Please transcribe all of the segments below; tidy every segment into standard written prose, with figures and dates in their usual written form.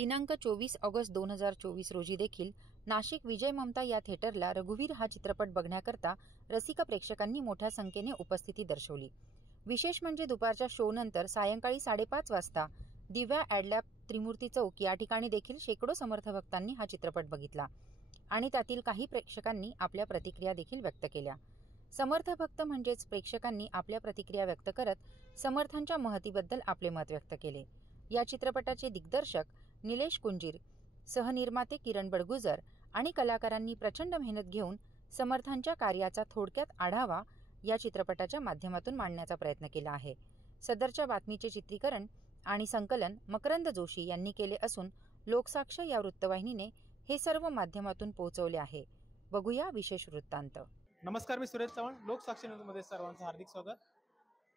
दिनांक 24 ऑगस्ट 2024 रोजी देखील नाशिक विजय ममता या थिएटरला रघुवीर हा चित्रपट बघण्याकरता रसिक प्रेक्षकांनी मोठ्या संख्येने उपस्थिती दर्शवली. विशेष म्हणजे दुपारच्या शो नंतर सायंकाळी 5:30 वाजता दिव्या ॲडलॅब त्रिमूर्ती चौक या ठिकाणी देखील शेकडो समर्थ भक्तांनी हा चित्रपट बघितला आणि त्यातील काही प्रेक्षकांनी आपल्या प्रतिक्रिया देखील व्यक्त केल्या. समर्थ भक्त म्हणजेच प्रेक्षकांनी आपल्या प्रतिक्रिया व्यक्त करत समर्थांच्या महतीबद्दल आपले मत व्यक्त केले. या चित्रपटाचे दिग्दर्शक निलेश कुंजीर, सहनिर्माते किरण बडगुजर आणि कलाकारांनी प्रचंड मेहनत घेऊन समर्थांच्या कार्याचा थोडक्यात आढावा या चित्रपटाच्या माध्यमातून मांडण्याचा प्रयत्न केला आहे. सदरच्या बातमीचे चित्रीकरण आणि संकलन मकरंद जोशी यांनी केले असून लोकसाक्ष या वृत्तवाहिनीने हे सर्व माध्यमातून पोहोचवले आहे. बघूया विशेष वृत्तांत. नमस्कार, मी सुरेश चव्हाण. लोकसाक्षी न्यूजमध्ये सर्वांचं हार्दिक स्वागत.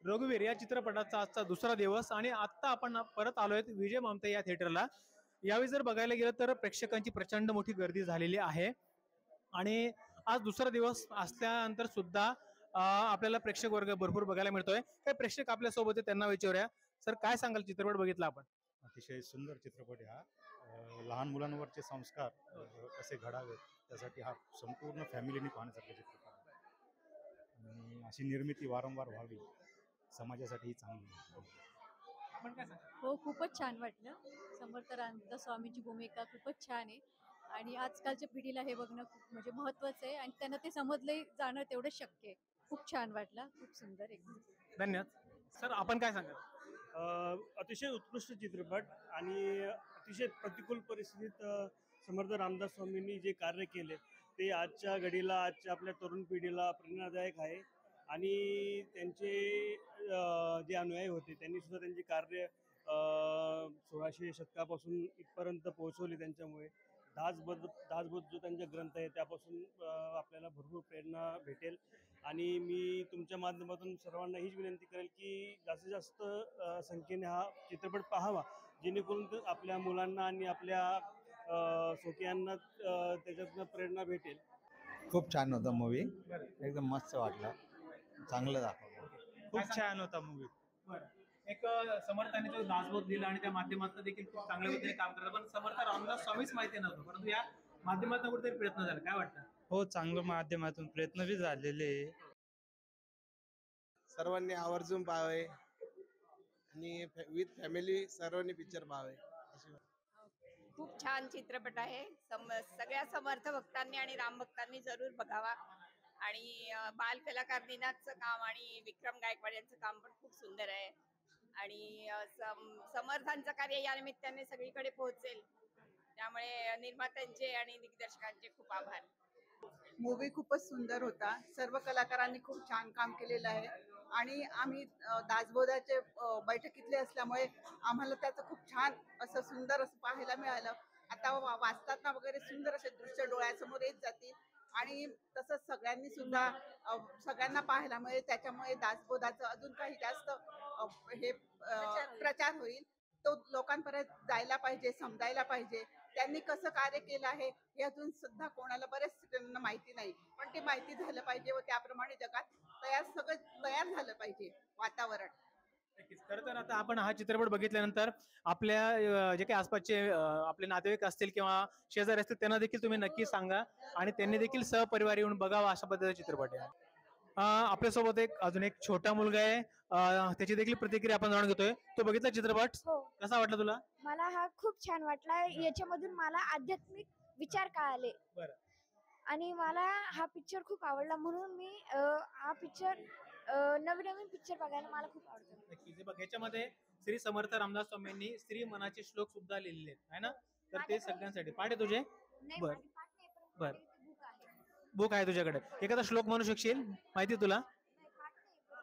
रघुवीर या चित्रपटाचा आजचा दुसरा दिवस आणि आता आपण परत आलोय विजय ममता या थिएटरला. यावेळी जर बघायला गेलं तर प्रेक्षकांची प्रचंड मोठी गर्दी झालेली आहे आणि आज दुसरा दिवस असल्यानंतर सुद्धा आपल्याला प्रेक्षक वर्ग भरपूर बघायला मिळतोय. काही प्रेक्षक आपल्या सोबत आहे, त्यांना विचारूया. सर, काय सांगाल, चित्रपट बघितला आपण? अतिशय सुंदर चित्रपट आहे हा. लहान मुलांवरचे संस्कार कसे घडावेत त्यासाठी हा संपूर्ण फॅमिलीने पाहण्यासारखा चित्रपट आहे आणि अशी निर्मिती वारंवार व्हावी समाजासाठी ही चांगली आहे. आपण काय सांगाल? हो, खूपच छान वाटलं. समर्थ रामदास स्वामींची भूमिका खूपच छान आहे आणि आजकालच्या पिढीला हे बघणं खूप म्हणजे महत्त्वाचं आहे आणि त्यांना ते समजले जाणं तेवढं शक्य आहे. खूप छान वाटला, खूप सुंदर एकदम. धन्यवाद. सर, आपण काय सांगाल? अतिशय उत्कृष्ट चित्रपट आणि अतिशय प्रतिकूल परिस्थितीत समर्थ रामदास स्वामींनी जे कार्य केले ते आजच्या घडीला, आजच्या आपल्या तरुण पिढीला प्रेरणादायक आहे आणि त्यांचे जे अनुयायी होते त्यांनी सुद्धा त्यांचे कार्य 1600 शतकापासून इथपर्यंत पोहोचवले. त्यांच्यामुळे दासबोध जो त्यांचा ग्रंथ आहे त्यापासून आपल्याला भरपूर प्रेरणा भेटेल आणि मी तुमच्या माध्यमातून सर्वांना हीच विनंती करेल की जास्तीत जास्त संख्येने हा चित्रपट पाहावा, जेणेकरून आपल्या मुलांना आणि आपल्या स्वकीयांना त्याच्यातनं प्रेरणा भेटेल. खूप छान होता मूवी, एकदम मस्त वाटला, चांगलं दाखवलं. खूप छान होता मूवी. एक समर्थाने जो दासबोध दिला आणि त्या माध्यमातून देखील खूप चांगल्या पद्धतीने काम करतात. पण समर्थ रामदास स्वामीच माहिती नव्हतं, परंतु या माध्यमातून कुठेतरी प्रयत्न झाला. काय वाटतं? हो, चांगलं माध्यमातून प्रयत्न बी झालेले. सर्वांनी आवर्जून पाहावे आणि विथ फॅमिली सर्वांनी पिक्चर पाहावे. खूप छान चित्रपट आहे. सगळ्या समर्थ भक्तांनी आणि राम भक्तांनी जरूर बघावा आणि बाल कलाकार दिनाचं काम आणि विक्रम गायकवाड यांचं काम पण खूप सुंदर आहे आणि समर्थांचं कार्य या निमित्ताने सगळीकडे पोहोचेल. त्यामुळे निर्मात्यांचे आणि दिग्दर्शकांचे खूप आभार. मूवी खूपच सुंदर होता. सर्व कलाकारांनी खूप छान काम केलेलं आहे आणि आम्ही दासबोधाचे बैठकीतले असल्यामुळे आम्हाला त्याचं खूप छान असं सुंदर असं पाहायला मिळालं. आता वाचताना वगैरे सुंदर असे दृश्य डोळ्यासमोर येत जातील आणि तसंच सगळ्यांनी सुद्धा सगळ्यांना पाहायला मिळेल. त्याच्यामुळे दासबोधाचं अजून काही जास्त हे प्रचार होईल. तो लोकांपर्यंत जायला पाहिजे, समजायला पाहिजे. त्यांनी कसं कार्य केलं आहे हे अजून सुद्धा कोणाला बरेच जणांना माहिती नाही, पण ते माहिती झालं पाहिजे व त्याप्रमाणे जगात सगळं तयार झालं पाहिजे वातावरण. खरं तर आता आपण हा चित्रपट बघितल्यानंतर आपल्या जे काही आसपासचे आपले नातेवाईक असतील किंवा शेजारी असतील त्यांना देखील तुम्ही नक्की सांगा आणि त्यांनी देखील सहपरिवार येऊन बघावा अशा पद्धतीचा चित्रपट आहे. आपल्यासोबत अजून एक छोटा मुलगा आहे, त्याची देखील प्रतिक्रिया आपण जाणून घेतोय. तो बघितला चित्रपट? हो. कसा वाटला तुला? मला हा खूप छान वाटला. याच्यामधून मला आध्यात्मिक विचार कळाले आणि मला हा पिक्चर खूप आवडला, म्हणून मी हा पिक्चर नवीन पिक्चर बघायला मला खूप आवडतं. नक्कीच बघ, याच्यामध्ये श्री समर्थ रामदास स्वामींनी स्त्री मनाचे श्लोक सुद्धा लिहिलेले आहेत, है ना? तर ते सगळ्यांसाठी. पाठ आहे तुझे? बर बर, बुक आहे तुझ्याकडे. एखादा श्लोक म्हणू शकशील? माहिती तुला?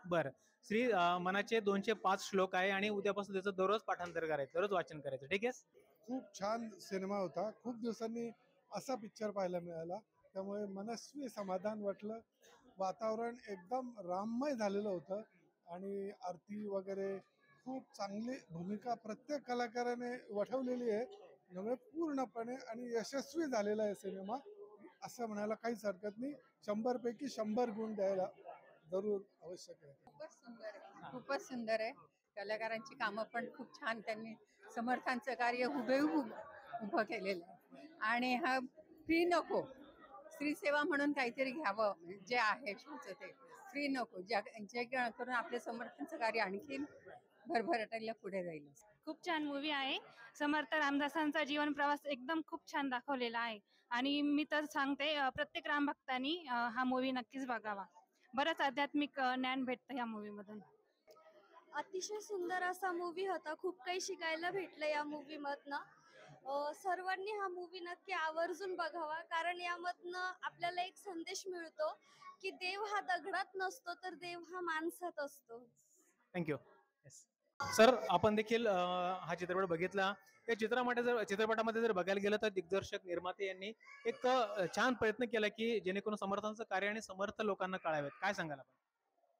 बरं. श्री मनाचे 205 श्लोक आहे आणि उद्यापासून त्याचं दररोज पाठांतर करायचं, दररोज वाचन करायचं. ठीक आहे? खूप छान सिनेमा होता. खूप दिवसांनी असा पिक्चर पाहायला मिळाला, त्यामुळे मनस्वी समाधान वाटलं. वातावरण एकदम राममय झालेलं होतं आणि आरती वगैरे खूप चांगली भूमिका प्रत्येक कलाकाराने वठवलेली आहे. त्यामुळे पूर्णपणे आणि यशस्वी झालेला आहे सिनेमा असं म्हणायला काहीच हरकत नाही. 100 पैकी 100 गुण द्यायला जरूर आवश्यक आहे. खूपच सुंदर आहे, खूपच सुंदर आहे. कलाकारांची कामं पण खूप छान त्यांनी समर्थांचं कार्य हुबेहूब उभं केलेलं आहे. आणि हा फ्री नको, स्त्री सेवा म्हणून काहीतरी घ्यावं जे आहे ते फ्री नको, जे करून आपल्या समर्थांचं कार्य आणखीन भरभराटायला पुढे जाईल. खूप छान मूवी आहे. समर्थ रामदासांचा जीवन प्रवास एकदम खूप छान दाखवलेला आहे आणि मी तर सांगते प्रत्येक राम भक्तांनी हा मूवी नक्कीच बघावा. बरंच आध्यात्मिक ज्ञान भेटतं या मूवी मधून. अतिशय सुंदर असा मूवी होता. खूप काही शिकायला भेटलं या मूवी मधनं. सर्वांनी हा मूवी नक्की आवर्जून बघावा, कारण यामधनं आपल्याला एक संदेश मिळतो की देव हा दगडात नसतो तर देव हा माणसात असतो. थँक्यू. सर, आपण देखील हा चित्रपट बघितला. या चित्रपटामध्ये जर बघायला गेलं तर दिग्दर्शक निर्माते यांनी एक छान प्रयत्न केला की जेणेकरून समर्थांचं कार्य आणि समर्थ लोकांना कळावेत. काय सांगाल आपण?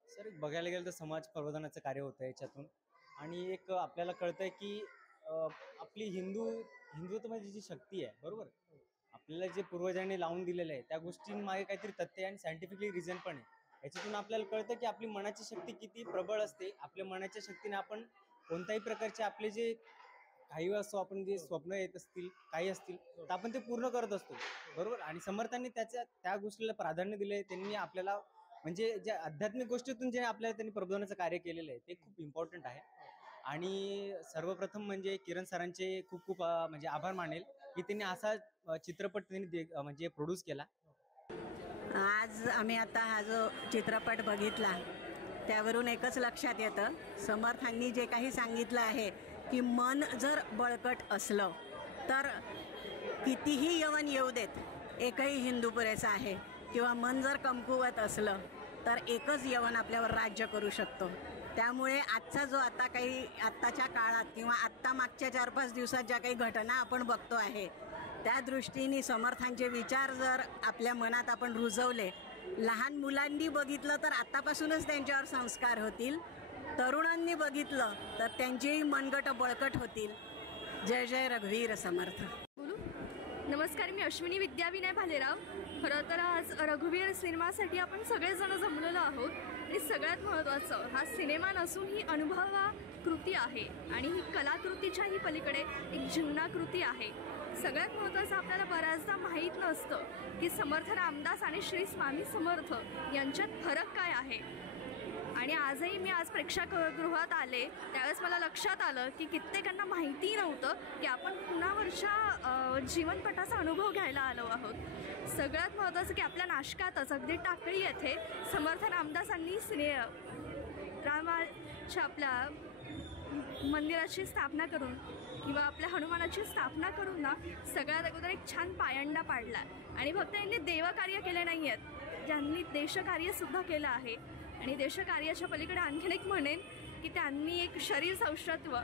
सर, बघायला गेलं तर समाज प्रबोधनाचं कार्य होतं याच्यातून आणि एक आपल्याला कळतंय की आपली हिंदुत्वाची जी शक्ती आहे, बरोबर, आपल्याला जे पूर्वजांनी लावून दिलेलं आहे त्या गोष्टींमागे काहीतरी तथ्य आणि सायंटिफिकली रिझन पण आहे. याच्यातून आपल्याला कळतं की आपली मनाची शक्ती किती प्रबळ असते. आपल्या मनाच्या शक्तीने आपण कोणत्याही प्रकारचे आपले जे काही असतो, आपण जे स्वप्न येत असतील काही असतील तर आपण ते पूर्ण करत असतो, बरोबर. आणि समर्थांनी त्या गोष्टीला प्राधान्य दिले. त्यांनी आपल्याला म्हणजे ज्या आध्यात्मिक गोष्टीतून जे आपल्याला त्यांनी प्रबोधनाचं कार्य केलेलं आहे ते खूप इम्पॉर्टंट आहे. आणि सर्वप्रथम म्हणजे किरण सरांचे खूप खूप म्हणजे आभार मानेल की त्यांनी असा चित्रपट त्यांनी म्हणजे प्रोड्यूस केला. आज आम्ही आता हा जो चित्रपट बघितला त्यावरून एकच लक्षात येतं, समर्थांनी जे काही सांगितलं आहे की मन जर बळकट असलं तर कितीही यवन येऊ देत, एकही हिंदू पुरेसा आहे. किंवा मन जर कमकुवत असलं तर एकच यवन आपल्यावर राज्य करू शकतो. त्यामुळे आजचा जो आत्ताच्या काळात किंवा आत्ता मागच्या 4-5 दिवसात ज्या काही घटना आपण बघतो आहे त्या दृष्टीने समर्थांचे विचार जर आपल्या मनात आपण रुजवले, लहान मुलांनी बघितलं तर आत्तापासूनच त्यांच्यावर संस्कार होतील, तरुणांनी बघितलं तर त्यांचेही मनगट बळकट होतील. जय जय रघुवीर समर्थ. नमस्कार, मी अश्विनी विद्याविनय भालेराव. खरं तर आज रघुवीर सिनेमासाठी आपण सगळेजण जमलेलो आहोत आणि सगळ्यात महत्त्वाचं हा सिनेमा नसून ही अनुभवाकृती आहे आणि ही कलाकृतीच्याही पलीकडे एक जीवनाकृती आहे. सगळ्यात महत्त्वाचं आपल्याला बऱ्याचदा माहीत नसतं की समर्थ रामदास आणि श्री स्वामी समर्थ यांच्यात फरक काय आहे. आणि आजही मी आज प्रेक्षागृहात आले त्यावेळेस मला लक्षात आलं की कित्येकांना माहिती नव्हतं की आपण कुणावरच्या जीवनपटाचा अनुभव घ्यायला आलो आहोत. सगळ्यात महत्त्वाचं की आपल्या नाशकातच अगदी टाकळी येथे समर्थ रामदासांनी रामाच्या आपल्या मंदिराची स्थापना करून किंवा आपल्या हनुमानाची स्थापना करून ना सगळ्यात अगोदर एक छान पायंडा पाडला. आणि फक्त यांनी देवकार्य केले नाही आहेत, ज्यांनी देशकार्यसुद्धा केलं आहे. आणि देशकार्याच्या पलीकडे आणखीन एक म्हणेन की त्यांनी एक शरीर सौष्ठत्व,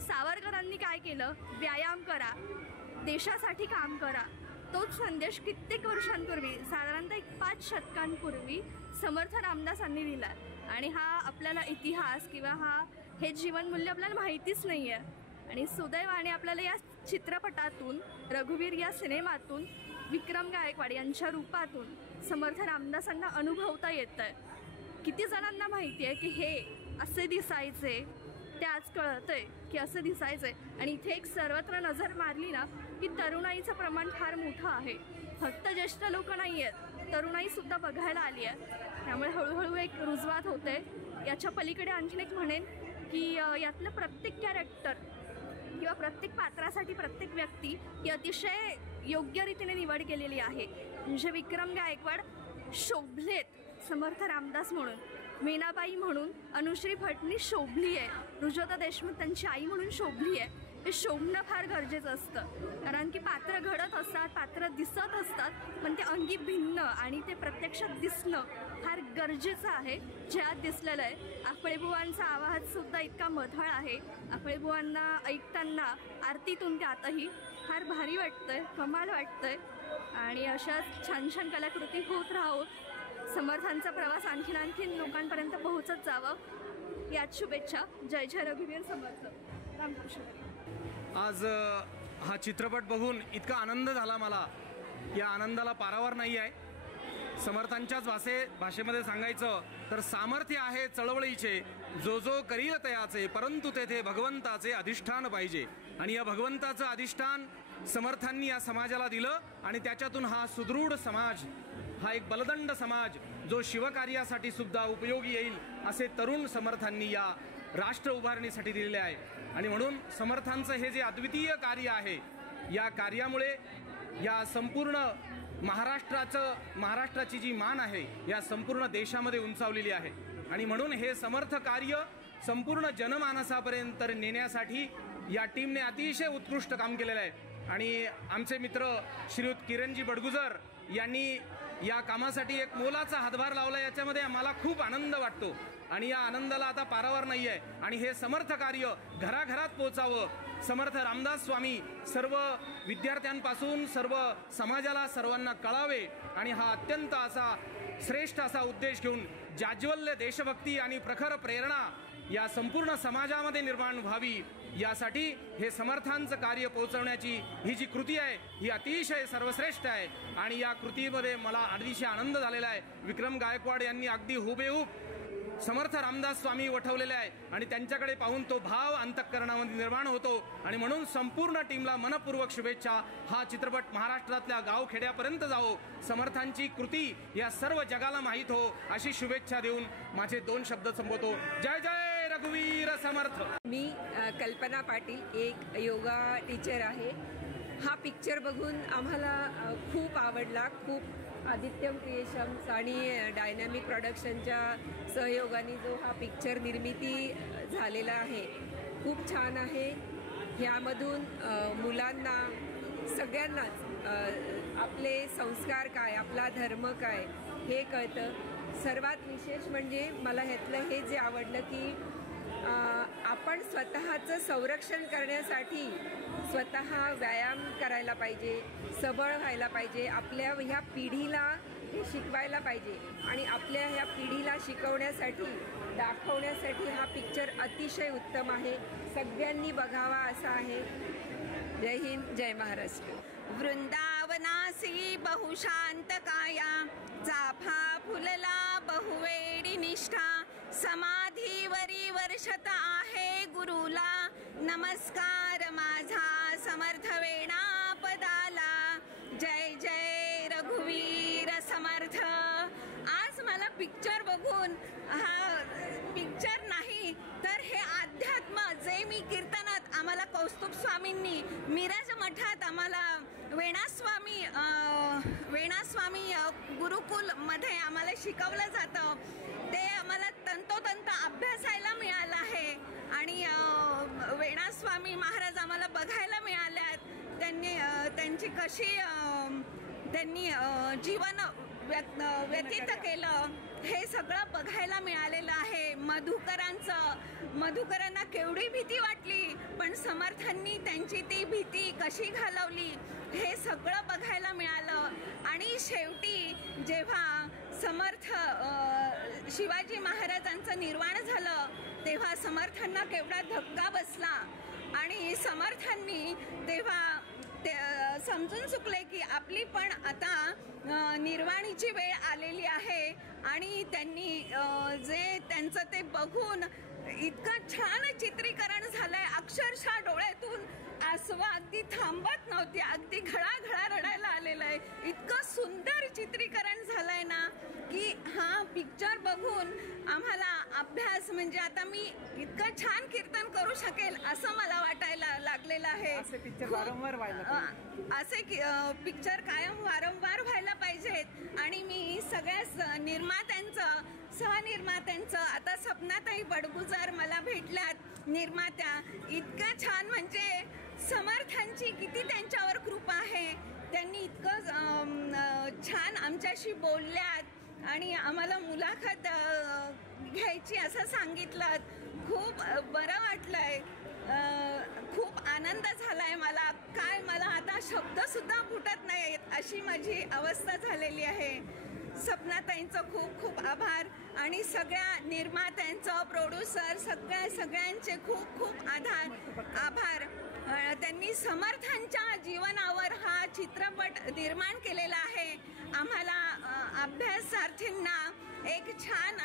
सावरकरांनी काय केलं, व्यायाम करा, देशासाठी काम करा, तोच संदेश कित्येक वर्षांपूर्वी साधारणतः 5 शतकांपूर्वी समर्थ रामदासांनी दिला. आणि हा आपल्याला इतिहास किंवा हे जीवनमूल्य आपल्याला माहितीच नाही आहे. आणि सुदैवाने आपल्याला या चित्रपटातून, रघुवीर या सिनेमातून विक्रम गायकवाड यांच्या रूपातून समर्थ रामदासांना अनुभवता येतं आहे. किती जणांना माहिती आहे की हे असे दिसायचे, ते आज कळतंय की असं दिसायचंय. आणि इथे एक सर्वत्र नजर मारली ना की तरुणाईचं प्रमाण फार मोठं आहे. फक्त ज्येष्ठ लोक नाही आहेत, तरुणाईसुद्धा बघायला आली आहे. त्यामुळे हळूहळू एक रुजवात होते. याच्या पलीकडे आणखीन एक म्हणेन की यातलं प्रत्येक कॅरेक्टर किंवा प्रत्येक पात्रासाठी प्रत्येक व्यक्ती ही अतिशय योग्य रीतीने निवड केलेली आहे. म्हणजे विक्रम गायकवाड शोभलेत समर्थ रामदास म्हणून, मीनाबाई म्हणून अनुश्री फडणीस शोभली आहे, रुजोता देशमुख त्यांची आई म्हणून शोभली आहे. हे शोभणं फार गरजेचं असतं, कारण की पात्र घडत असतात, पात्र दिसत असतात, पण ते अंगी भिन्न आणि ते प्रत्यक्षात दिसणं फार गरजेचं आहे. जे आज दिसलेलं आहे. आपळेबुवांचा आवाजसुद्धा इतका मधळ आहे. आपळेबुवांना ऐकताना आरतीतून त्यातही फार भारी वाटतंय, कमाल वाटतंय. आणि अशाच छान छान कलाकृती होत राहोत. समर्थांचा प्रवास आणखीन लोकांपर्यंत पोहोचत जावं याच शुभेच्छा. जय जय रघुवीर समर्थ. रामकृष्ण. आज हा चित्रपट बघून इतका आनंद झाला मला, या आनंदाला पारावार नाही आहे. समर्थांच्याच भाषेमध्ये सांगायचं तर सामर्थ्य आहे चळवळीचे, जो जो करील तयाचे, परंतु तेथे भगवंताचे अधिष्ठान पाहिजे. आणि या भगवंताचं अधिष्ठान समर्थांनी या समाजाला दिलं आणि त्याच्यातून हा सुदृढ समाज, हा एक बलदंड समाज जो शिवकार्यासाठी सुद्धा उपयोगी येईल असे तरुण समर्थांनी या राष्ट्र उभारणीसाठी दिलेले आहे. आणि म्हणून समर्थांचं हे जे अद्वितीय कार्य आहे, या कार्यामुळे या संपूर्ण महाराष्ट्राची जी मान आहे या संपूर्ण देशामध्ये उंचावलेली आहे. आणि म्हणून हे समर्थ कार्य संपूर्ण जनमानसापर्यंत नेण्यासाठी या टीमने अतिशय उत्कृष्ट काम केलेलं आहे. आणि आमचे मित्र श्रीयुत किरणजी बडगुजर यांनी या कामासाठी एक मोलाचा हातभार लावला, याच्यामध्ये मला खूप आनंद वाटतो. आणि या आनंदाला आता पारावार नाही आहे. आणि हे समर्थ कार्य घराघरात पोहोचावं. समर्थ रामदास स्वामी सर्व विद्यार्थ्यांपासून सर्व समाजाला सर्वांना कळावे आणि हा अत्यंत असा श्रेष्ठ असा उद्देश घेऊन जाज्वल्य देशभक्ती आणि प्रखर प्रेरणा या संपूर्ण समाजामध्ये निर्माण व्हावी, यासाठी हे समर्थांचं कार्य पोहोचवण्याची ही जी कृती आहे ही अतिशय सर्वश्रेष्ठ आहे. आणि या कृतीमध्ये मला अतिशय आनंद झालेला आहे. विक्रम गायकवाड यांनी अगदी हुबेहूब समर्थ रामदास स्वामी वठवलेले आहे आणि त्यांच्याकडे पाहून तो भाव अंतःकरणामध्ये निर्माण होतो. आणि म्हणून संपूर्ण टीमला मनपूर्वक शुभेच्छा. हा चित्रपट महाराष्ट्रातल्या गावखेड्यापर्यंत जावो, समर्थांची कृती या सर्व जगाला माहीत हो, अशी शुभेच्छा देऊन माझे 2 शब्द संपवतो. जय जय रघुवीर समर्थ. मी कल्पना पाटील, एक योगा टीचर आहे. हा पिक्चर बघून आम्हाला खूप आवडला. खूप आदित्यम क्रिएशन्स आणि डायनॅमिक प्रोडक्शनच्या सहयोगाने जो हा पिक्चर निर्मिती झालेला आहे खूप छान आहे. ह्यामधून मुलांना सगळ्यांनाच आपले संस्कार काय, आपला धर्म काय हे कळतं. सर्वात विशेष म्हणजे मला ह्यातलं हे जे आवडलं की आपण स्वतःचं संरक्षण करण्यासाठी स्वतः व्यायाम करायला पाहिजे, सबळ व्हायला पाहिजे. आपल्या ह्या पिढीला हे शिकवायला पाहिजे आणि आपल्या ह्या पिढीला शिकवण्यासाठी, दाखवण्यासाठी हा पिक्चर अतिशय उत्तम आहे. सगळ्यांनी बघावा असा आहे. जय हिंद, जय महाराष्ट्र. वृंदावनासी बहुशांत काया, चाफा फुलला बहुवेडी निष्ठा, समाधीवरी वर्षत आहे गुरुला, नमस्कार माझा समर्थ वेणा पदाला. जय जय रघुवीर समर्थ. आज मला पिक्चर बघून, हा पिक्चर नाही तर हे अध्यात्म जे मी कीर्तनात आम्हाला कौस्तुभ स्वामींनी मिरज मठात आम्हाला वेणास्वामी गुरुकुल मध्ये आम्हाला शिकवलं जातं, ते आम्हाला तंतोतंत अभ्यासायला मिळालं आहे. आणि वेणास्वामी महाराज आम्हाला बघायला मिळाल्यात. त्यांची कशी त्यांनी जीवन व्यतीत केलं हे सगळं बघायला मिळालेलं आहे. मधुकरांना केवढी भीती वाटली, पण समर्थांनी त्यांची ती भीती कशी घालवली हे सगळं बघायला मिळालं. आणि शेवटी जेव्हा समर्थ शिवाजी महाराजांचं निर्वाण झालं तेव्हा समर्थांना केवढा धक्का बसला आणि समर्थांनी तेव्हा समजून चुकले की आपली पण आता निर्वाणीची वेळ आलेली आहे. आणि त्यांनी जे त्यांचं ते बघून इतकं छान चित्रीकरण झालंय, अक्षरशः डोळ्यातून आसवा अगदी थांबत नव्हती, अगदी घळाघळा रडायला आलेलं आहे. इतकं सुंदर चित्रीकरण झालंय ना की हा पिक्चर बघून आम्हाला अभ्यास, म्हणजे आता मी इतकं छान कीर्तन करू शकेल असं मला वाटायला लागलेलं आहे. असे पिक्चर वारंवार व्हायला असे पिक्चर कायम वारंवार व्हायला पाहिजेत. आणि मी सगळ्या निर्मात्यांचं, सहनिर्मात्यांचं, आता सपनाताई बडगुजर मला भेटल्यात निर्मात्या, इतकं छान, म्हणजे समर्थांची किती त्यांच्यावर कृपा आहे. त्यांनी इतकं छान आमच्याशी बोलल्यात आणि आम्हाला मुलाखत घ्यायची असं सांगितलं. खूप बरं वाटलंय, खूप आनंद झालाय मला. काय मला आता शब्दसुद्धा फुटत नाहीत अशी माझी अवस्था झालेली आहे. सपनाताईंचं खूप खूप आभार आणि सगळ्या निर्मात्यांचं, प्रोड्युसर, सगळ्यांचे खूप खूप आभार. त्यांनी समर्थांच्या जीवनावर हा चित्रपट निर्माण केलेला आहे. आम्हाला अभ्यासार्थींना एक छान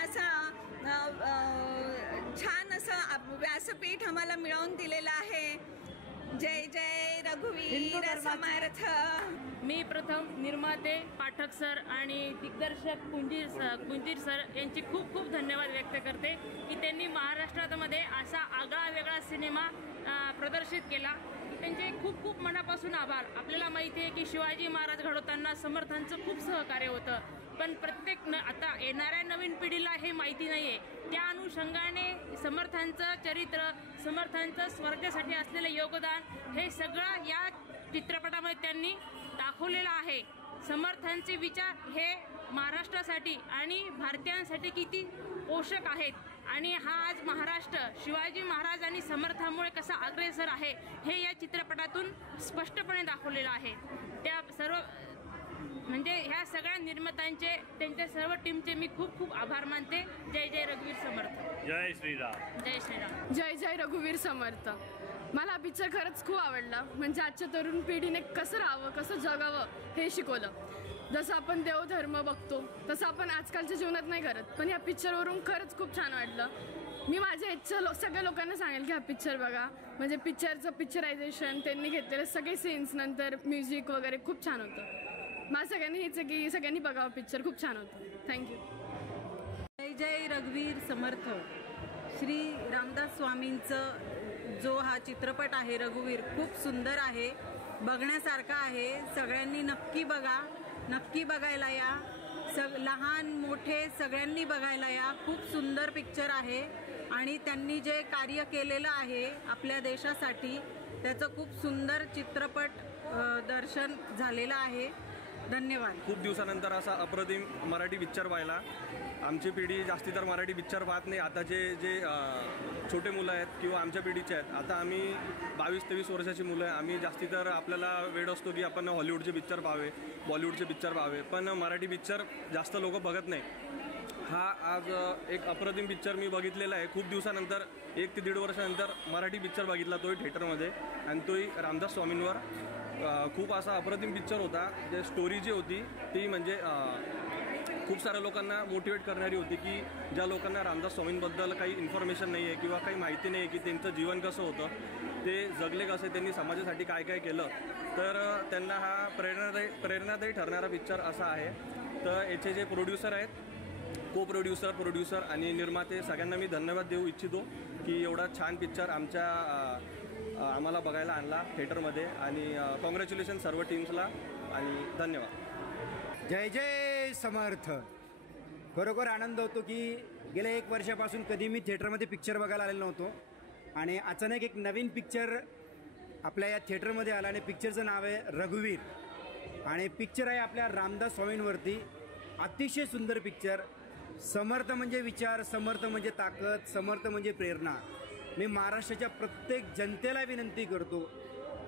असं व्यासपीठ आम्हाला मिळवून दिलेलं आहे. जय जय रघुवीर समर्थ. मी प्रथम निर्माते पाठक सर आणि दिग्दर्शक कुंजीर सर यांची खूप खूप धन्यवाद व्यक्त करते की त्यांनी महाराष्ट्रामध्ये असा आगळा वेगळा सिनेमा प्रदर्शित केला. त्यांचे खूप खूप मनापासून आभार. आपल्याला माहिती आहे की शिवाजी महाराज घडवताना समर्थांचं खूप सहकार्य होतं, पण आता येणाऱ्या नवीन पिढीला हे माहिती नाही आहे. त्या अनुषंगाने समर्थांचं चरित्र, समर्थांचं स्वर्गासाठी असलेलं योगदान हे सगळं या चित्रपटामध्ये त्यांनी दाखवलेलं आहे. समर्थांचे विचार हे महाराष्ट्रासाठी आणि भारतीयांसाठी किती पोषक आहेत आणि हा आज महाराष्ट्र शिवाजी महाराज आणि समर्थांमुळे कसा अग्रेसर आहे हे या चित्रपटातून स्पष्टपणे दाखवलेलं आहे. त्या सर्व म्हणजे ह्या सगळ्या निर्मात्यांचे, त्यांच्या सर्व टीमचे मी खूप खूप आभार मानते. जय जय रघुवीर समर्थ. जय श्रीराम. जय श्रीराम. जय जय रघुवीर समर्थ. मला हा पिक्चर खरंच खूप आवडला. म्हणजे आजच्या तरुण पिढीने कसं राहावं, कसं जगावं हे शिकवलं. जसं आपण देवधर्म बघतो तसं आपण आजकालच्या जीवनात नाही करत, पण या पिक्चरवरून खरंच खूप छान वाटलं. मी माझ्या इच्छा सगळ्या लोकांना सांगेल की हा पिक्चर बघा. म्हणजे पिक्चरचं पिक्चरायझेशन, त्यांनी घेतलेले सगळे सीन्स, नंतर म्युझिक वगैरे खूप छान होतं. मला सगळ्यांनी हेच आहे की सगळ्यांनी बघावं पिक्चर, खूप छान होतं. थँक्यू. जय जय रघुवीर समर्थ. श्री रामदास स्वामींचं जो हा चित्रपट आहे रघुवीर, खूप सुंदर आहे, बघण्यासारखा आहे. सगळ्यांनी नक्की बघा, नक्की बघायला या. लहान मोठे सगळ्यांनी बघायला या. खूप सुंदर पिक्चर आहे आणि त्यांनी जे कार्य केलेलं आहे आपल्या देशासाठी त्याचं खूप सुंदर चित्रपट दर्शन झालेलं आहे. धन्यवाद. खूप दिवसानंतर असा अप्रतिम मराठी पिक्चर पाहिला. आमची पिढी जास्ती तर मराठी पिक्चर पाहत नाही. आता जे छोटे मुलं आहेत किंवा आमच्या पिढीचे आहेत, आता आम्ही 22-23 वर्षाची मुलं आहे. आम्ही जास्ती तर आपल्याला वेळ असतो की आपण हॉलिवूडचे पिक्चर पाहावे, बॉलिवूडचे पिक्चर पाहावे, पण मराठी पिक्चर जास्त लोक बघत नाही. हा आज एक अप्रतिम पिक्चर मी बघितलेला आहे. खूप दिवसानंतर 1 ते 1.5 वर्षानंतर मराठी पिक्चर बघितला, तोही थिएटरमध्ये, आणि तोही रामदास स्वामींवर. खूप असा अप्रतिम पिक्चर होता. जे स्टोरी जी होती ती म्हणजे खूप साऱ्या लोकांना मोटिवेट करणारी होती की ज्या लोकांना रामदास स्वामींबद्दल काही इन्फॉर्मेशन नाही आहे किंवा काही माहिती नाही आहे की त्यांचं जीवन कसं होतं, ते जगले कसे, त्यांनी समाजासाठी काय काय केलं, तर त्यांना हा प्रेरणादायी ठरणारा पिक्चर असा आहे. तर याचे जे प्रोड्युसर आहेत, प्रोड्युसर आणि निर्माते, सगळ्यांना मी धन्यवाद देऊ इच्छितो की एवढा छान पिक्चर आम्हाला बघायला आणला थिएटरमध्ये. आणि कॉंग्रॅच्युलेशन सर्व टीम्सला आणि धन्यवाद. जय जय समर्थ. खरोखर आनंद होतो की गेल्या 1 वर्षापासून कधी मी थिएटरमध्ये पिक्चर बघायला आलेलो नव्हतो आणि अचानक एक नवीन पिक्चर आपल्या या थिएटरमध्ये आला आणि पिक्चरचं नाव आहे रघुवीर आणि पिक्चर आहे आपल्या रामदास स्वामींवरती. अतिशय सुंदर पिक्चर. समर्थ म्हणजे विचार, समर्थ म्हणजे ताकद, समर्थ म्हणजे प्रेरणा. मी महाराष्ट्राच्या प्रत्येक जनतेला विनंती करतो,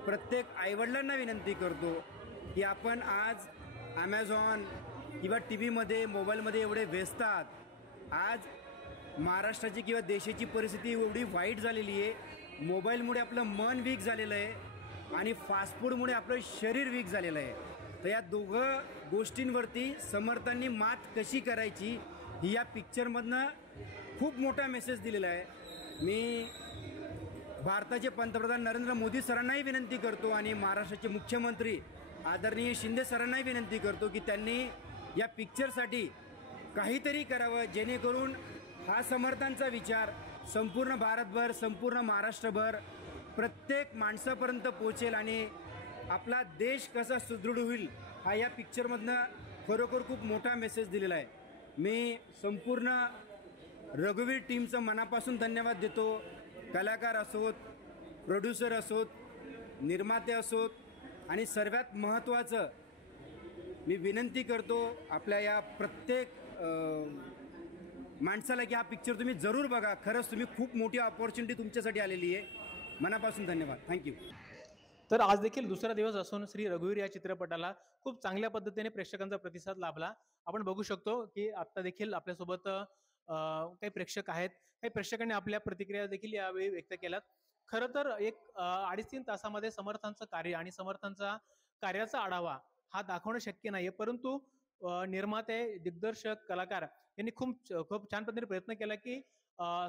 प्रत्येक आईवडिलांना विनंती करतो की आपण आज ॲमेझॉन किंवा टी व्हीमध्ये, मोबाईलमध्ये एवढे व्यस्त आहात. आज महाराष्ट्राची किंवा देशाची परिस्थिती एवढी वाईट झालेली आहे. मोबाईलमुळे आपलं मन वीक झालेलं आहे आणि फास्टफूडमुळे आपलं शरीर वीक झालेलं आहे. तर या दोघं गोष्टींवरती समर्थांनी मात कशी करायची ही या पिक्चरमधनं खूप मोठा मेसेज दिलेला आहे. मी भारताचे पंतप्रधान नरेंद्र मोदी सरांनाही विनंती करतो आणि महाराष्ट्राचे मुख्यमंत्री आदरणीय शिंदे सरांनाही विनंती करतो की त्यांनी या पिक्चरसाठी काहीतरी करावं, जेणेकरून हा समर्थांचा विचार संपूर्ण भारतभर, संपूर्ण महाराष्ट्रभर प्रत्येक माणसापर्यंत पोहोचेल आणि आपला देश कसा सुदृढ होईल हा या पिक्चरमधनं खरोखर खूप मोठा मेसेज दिलेला आहे. मी संपूर्ण रघुवीर टीमचं मनापासून धन्यवाद देतो. कलाकार असोत, प्रोड्युसर असोत, निर्माते असोत आणि सर्वात महत्त्वाचं मी विनंती करतो आपल्या या प्रत्येक माणसाला की हा पिक्चर तुम्ही जरूर बघा. खरंच तुम्ही खूप मोठी अपॉर्च्युनिटी तुमच्यासाठी आलेली आहे. मनापासून धन्यवाद. थँक्यू. तर आज देखील दुसरा दिवस असून श्री रघुवीर या चित्रपटाला खूप चांगल्या पद्धतीने प्रेक्षकांचा प्रतिसाद लाभला. आपण बघू शकतो की आता देखील आपल्यासोबत काही प्रेक्षक आहेत. काही प्रेक्षकांनी आपल्या प्रतिक्रिया देखील यावेळी व्यक्त केल्यात. खरं तर एक 2.5-3 तासामध्ये समर्थांचं कार्य आणि समर्थांचा कार्याचा आढावा हा दाखवणं शक्य नाहीये, परंतु निर्माते, दिग्दर्शक, कलाकार यांनी खूप छान पद्धतीने प्रयत्न केला की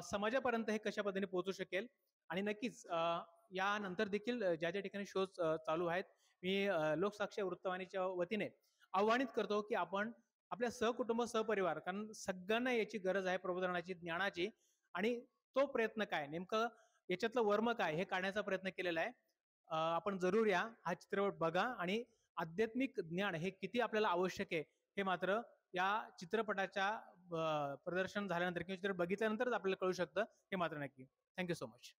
समाजापर्यंत हे कशा पद्धतीने पोहोचू शकेल. आणि नक्कीच यानंतर देखील ज्या ज्या ठिकाणी शोज चालू आहेत, मी लोकसाक्षी वृत्तवाहिनीच्या वतीने आव्हानित करतो की आपण आपल्या सहकुटुंब सहपरिवार, कारण सगळ्यांना याची गरज आहे प्रबोधनाची, ज्ञानाची, आणि तो प्रयत्न काय नेमकं याच्यातलं वर्म काय हे काढण्याचा प्रयत्न केलेला आहे. आपण जरूर या, हा चित्रपट बघा आणि आध्यात्मिक ज्ञान हे किती आपल्याला आवश्यक आहे हे मात्र या चित्रपटाच्या प्रदर्शन झाल्यानंतर किंवा चित्रपट बघितल्यानंतरच आपल्याला कळू शकतं, हे मात्र नक्की. Thank you so much.